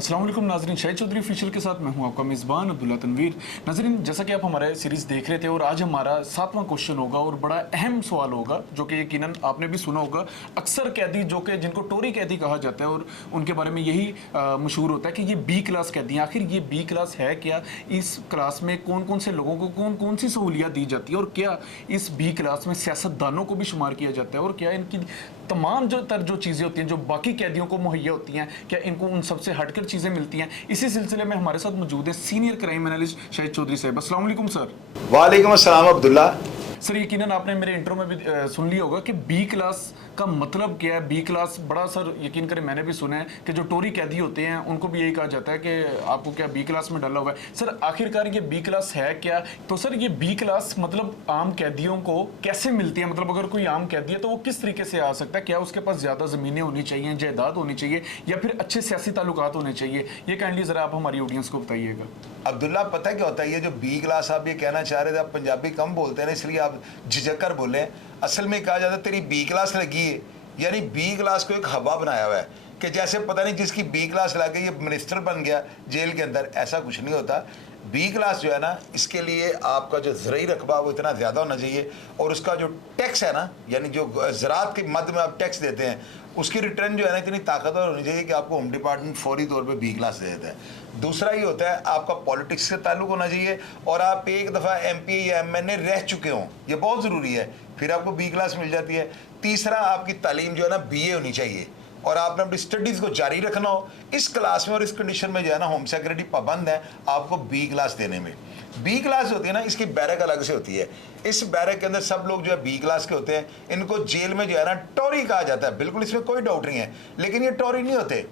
अस्सलाम वालेकुम नाज़रीन, शाहिद चौधरी ऑफिशियल के साथ मैं हूं आपका मेज़बान अब्दुल्ला तनवीर। नाज़रीन, जैसा कि आप हमारे सीरीज़ देख रहे थे और आज हमारा 7वां क्वेश्चन होगा और बड़ा अहम सवाल होगा जो कि यकीनन आपने भी सुना होगा। अक्सर कैदी जो कि जिनको टोरी कैदी कहा जाता है और उनके बारे में यही मशहूर होता है कि ये बी क्लास कैदी हैं। आखिर ये बी क्लास है क्या? इस क्लास में कौन कौन से लोगों को कौन कौन सी सहूलियत दी जाती है और क्या इस बी क्लास में सियासतदानों को भी शुमार किया जाता है और क्या इनकी तमाम जो चीज़ें होती हैं जो बाकी कैदियों को मुहैया होती हैं, क्या इनको उन सबसे हटकर चीज़ें मिलती हैं? इसी सिलसिले में हमारे साथ मौजूद है senior crime analyst Shahid Chaudhary साहब। अस्सलाम वालेकुम सर। वालेकुम अस्सलाम अब्दुल्ला। सर, यकीनन आपने मेरे इंट्रो में भी सुन लिया होगा कि बी क्लास का मतलब क्या है। बी क्लास बड़ा सर यकीन करें मैंने भी सुना है कि जो टोरी कैदी होते हैं उनको भी यही कहा जाता है कि आपको क्या बी क्लास में डाला हुआ है। सर, आखिरकार ये बी क्लास है क्या? तो सर ये बी क्लास मतलब आम कैदियों को कैसे मिलती है? मतलब अगर कोई आम कैदी है तो वो किस तरीके से आ सकता है? क्या उसके पास ज़्यादा ज़मीनें होनी चाहिए, जायदाद होनी चाहिए या फिर अच्छे सियासी ताल्लुकात होने चाहिए? ये काइंडली ज़रा आप हमारी ऑडियंस को बताइएगा। अब्दुल्ला, पता है क्या होता है, ये जो बी क्लास आप ये कहना चाह रहे थे, आप पंजाबी कम बोलते हैं ना इसलिए आप झिझक कर बोले। असल में कहा जाता है तेरी बी क्लास लगी है, यानी बी क्लास को एक हवा बनाया हुआ है कि जैसे पता नहीं जिसकी बी क्लास लग गई ये मिनिस्टर बन गया जेल के अंदर। ऐसा कुछ नहीं होता। बी क्लास जो है ना, इसके लिए आपका जो ज़राई रकबा वो इतना ज़्यादा होना चाहिए और उसका जो टैक्स है ना, यानी जो ज़राअत के मद में आप टैक्स देते हैं उसकी रिटर्न जो है ना इतनी ताकतवर होनी चाहिए कि आपको होम डिपार्टमेंट फौरी तौर पे बी क्लास दे देता है। दूसरा ये होता है आपका पॉलिटिक्स से ताल्लुक होना चाहिए और आप एक दफ़ा MP या MNA रह चुके हों, ये बहुत ज़रूरी है, फिर आपको बी क्लास मिल जाती है। तीसरा, आपकी तालीम जो है ना BA होनी चाहिए और आपने अपनी स्टडीज़ को जारी रखना हो। इस क्लास में और इस कंडीशन में जो है ना होम सेक्रेटरी पाबंद है आपको बी क्लास देने में। बी क्लास होती है ना, इसकी बैरक अलग से होती है। इस बैरक के अंदर सब लोग जो है बी क्लास के होते हैं। इनको जेल में जो है ना टोरी कहा जाता है, बिल्कुल इसमें कोई डाउट नहीं है। लेकिन ये टोरी नहीं होते,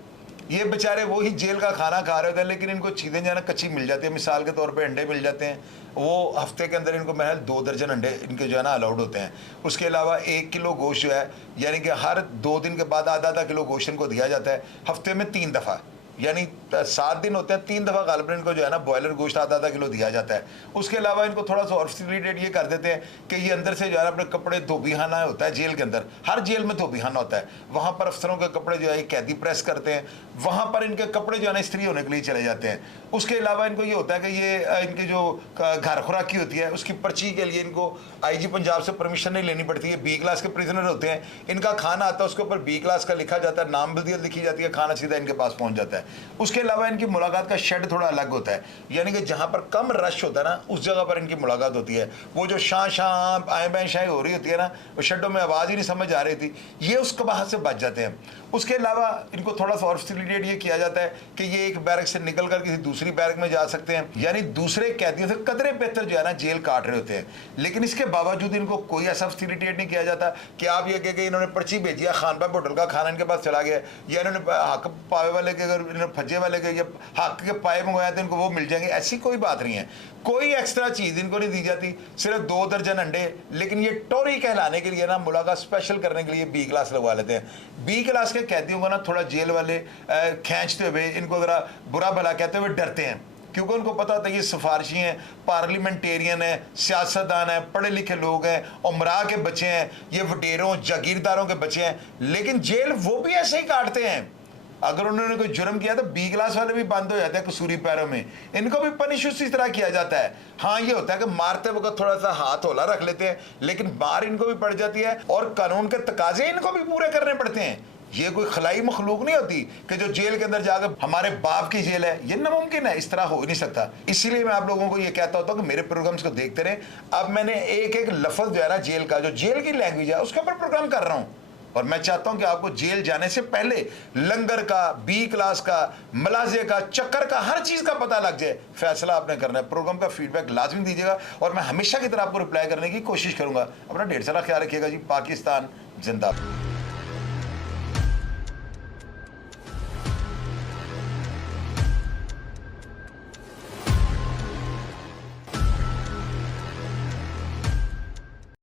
ये बेचारे वही जेल का खाना खा रहे होते हैं, लेकिन इनको चीज़ें जो है ना कच्ची मिल जाती है। मिसाल के तौर पे अंडे मिल जाते हैं, वो हफ्ते के अंदर इनको महज 2 दर्जन अंडे इनके जो है ना अलाउड होते हैं। उसके अलावा 1 किलो गोश्त जो है, यानी कि हर 2 दिन के बाद आधा किलो गोश्त इनको दिया जाता है। हफ्ते में 3 दफ़ा, यानी 7 दिन होते हैं, 3 दफ़ा गालिबन इनको जो है ना बॉयलर गोश्त आधा किलो दिया जाता है। उसके अलावा इनको थोड़ा सा और फैसिलिटेट ये कर देते हैं कि ये अंदर से जो है अपने कपड़े धोबीखाना होता है जेल के अंदर, हर जेल में धोबीखाना होता है, वहाँ पर अफसरों के कपड़े जो है कैदी प्रेस करते हैं, वहाँ पर इनके कपड़े जो है ना इस्त्री होने के लिए चले जाते हैं। उसके अलावा इनको ये होता है कि ये इनकी जो घर खुराकी होती है उसकी पर्ची के लिए इनको IG पंजाब से परमिशन नहीं लेनी पड़ती है। बी क्लास के प्रिजनर होते हैं, इनका खाना आता है उसके ऊपर बी क्लास का लिखा जाता है, नाम बल्दियत लिखी जाती है, खाना सीधा इनके पास पहुँच जाता है। उसके अलावा इनकी मुलाकात का शेड थोड़ा अलग होता है, यानी कि जहाँ पर कम रश होता है ना उस जगह पर इनकी मुलाकात होती है। वो जो शाह आए बैं शाही हो रही होती है ना, वो शेडों में आवाज़ ही नहीं समझ आ रही थी, ये उसके बाहर से बच जाते हैं। उसके अलावा इनको थोड़ा सा और फैसिलिटेट ये किया जाता है कि ये एक बैरक से निकल कर किसी दूसरी बैरक में जा सकते हैं, यानी दूसरे कैदियों से कदरे बेहतर जो है ना जेल काट रहे होते हैं। लेकिन इसके बावजूद इनको कोई ऐसा फैसिलिटेट नहीं किया जाता कि आप ये कह के इन्होंने पर्ची भेजी है, खान पाप होटल का खाना इनके पास चला गया, या इन्होंने हक पावे वाले के, अगर इन्होंने फज्जे वाले के या हक के पाए मंगवाया तो इनको वो मिल जाएंगे। ऐसी कोई बात नहीं है, कोई एक्स्ट्रा चीज़ इनको नहीं दी जाती, सिर्फ 2 दर्जन अंडे। लेकिन ये टोरी कहलाने के लिए ना, मुलाकात स्पेशल करने के लिए बी क्लास लगवा लेते हैं। बी क्लास के कैदियों को ना थोड़ा जेल वाले खींचते हुए, इनको ज़रा बुरा भला कहते हुए डरते हैं, क्योंकि उनको पता होता है ये सिफारशी हैं, पार्लियामेंटेरियन है, सियासतदान है, पढ़े लिखे लोग हैं, उमरा के बच्चे हैं, ये वडेरों जागीरदारों के बच्चे हैं। लेकिन जेल वो भी ऐसे ही काटते हैं। अगर उन्होंने कोई जुर्म किया तो बी क्लास वाले भी बंद हो जाते हैं कसूरी पैरों में, इनको भी पनिश उसी तरह किया जाता है। हाँ, ये होता है कि मारते वक्त थोड़ा सा हाथ होला रख लेते हैं, लेकिन मार इनको भी पड़ जाती है और कानून के तकाजे इनको भी पूरे करने पड़ते हैं। ये कोई खलाई मखलूक नहीं होती कि जो जेल के अंदर जाकर हमारे बाप की जेल है, ये नामुमकिन है, इस तरह हो ही नहीं सकता। इसीलिए मैं आप लोगों को ये कहता होता हूँ कि मेरे प्रोग्राम्स को देखते रहें। अब मैंने एक लफ्ज़ जो है ना जेल का, जो जेल की लैंग्वेज है उसके ऊपर प्रोग्राम कर रहा हूँ और मैं चाहता हूं कि आपको जेल जाने से पहले लंगर का, बी क्लास का, मलाजे का, चक्कर का, हर चीज़ का पता लग जाए। फैसला आपने करना है। प्रोग्राम का फीडबैक लाजमी दीजिएगा और मैं हमेशा की तरह आपको रिप्लाई करने की कोशिश करूंगा। अपना ढेर सारा ख्याल रखिएगा जी। पाकिस्तान जिंदाबाद।